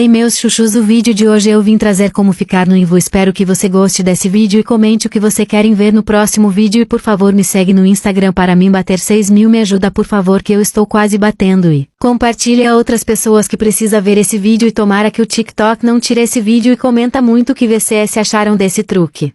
E meus chuchus, o vídeo de hoje eu vim trazer como ficar no Ivo. Espero que você goste desse vídeo e comente o que você quer ver no próximo vídeo e por favor me segue no Instagram para mim bater 6.000, me ajuda por favor que eu estou quase batendo e compartilhe a outras pessoas que precisa ver esse vídeo e tomara que o TikTok não tire esse vídeo e comenta muito o que vocês acharam desse truque.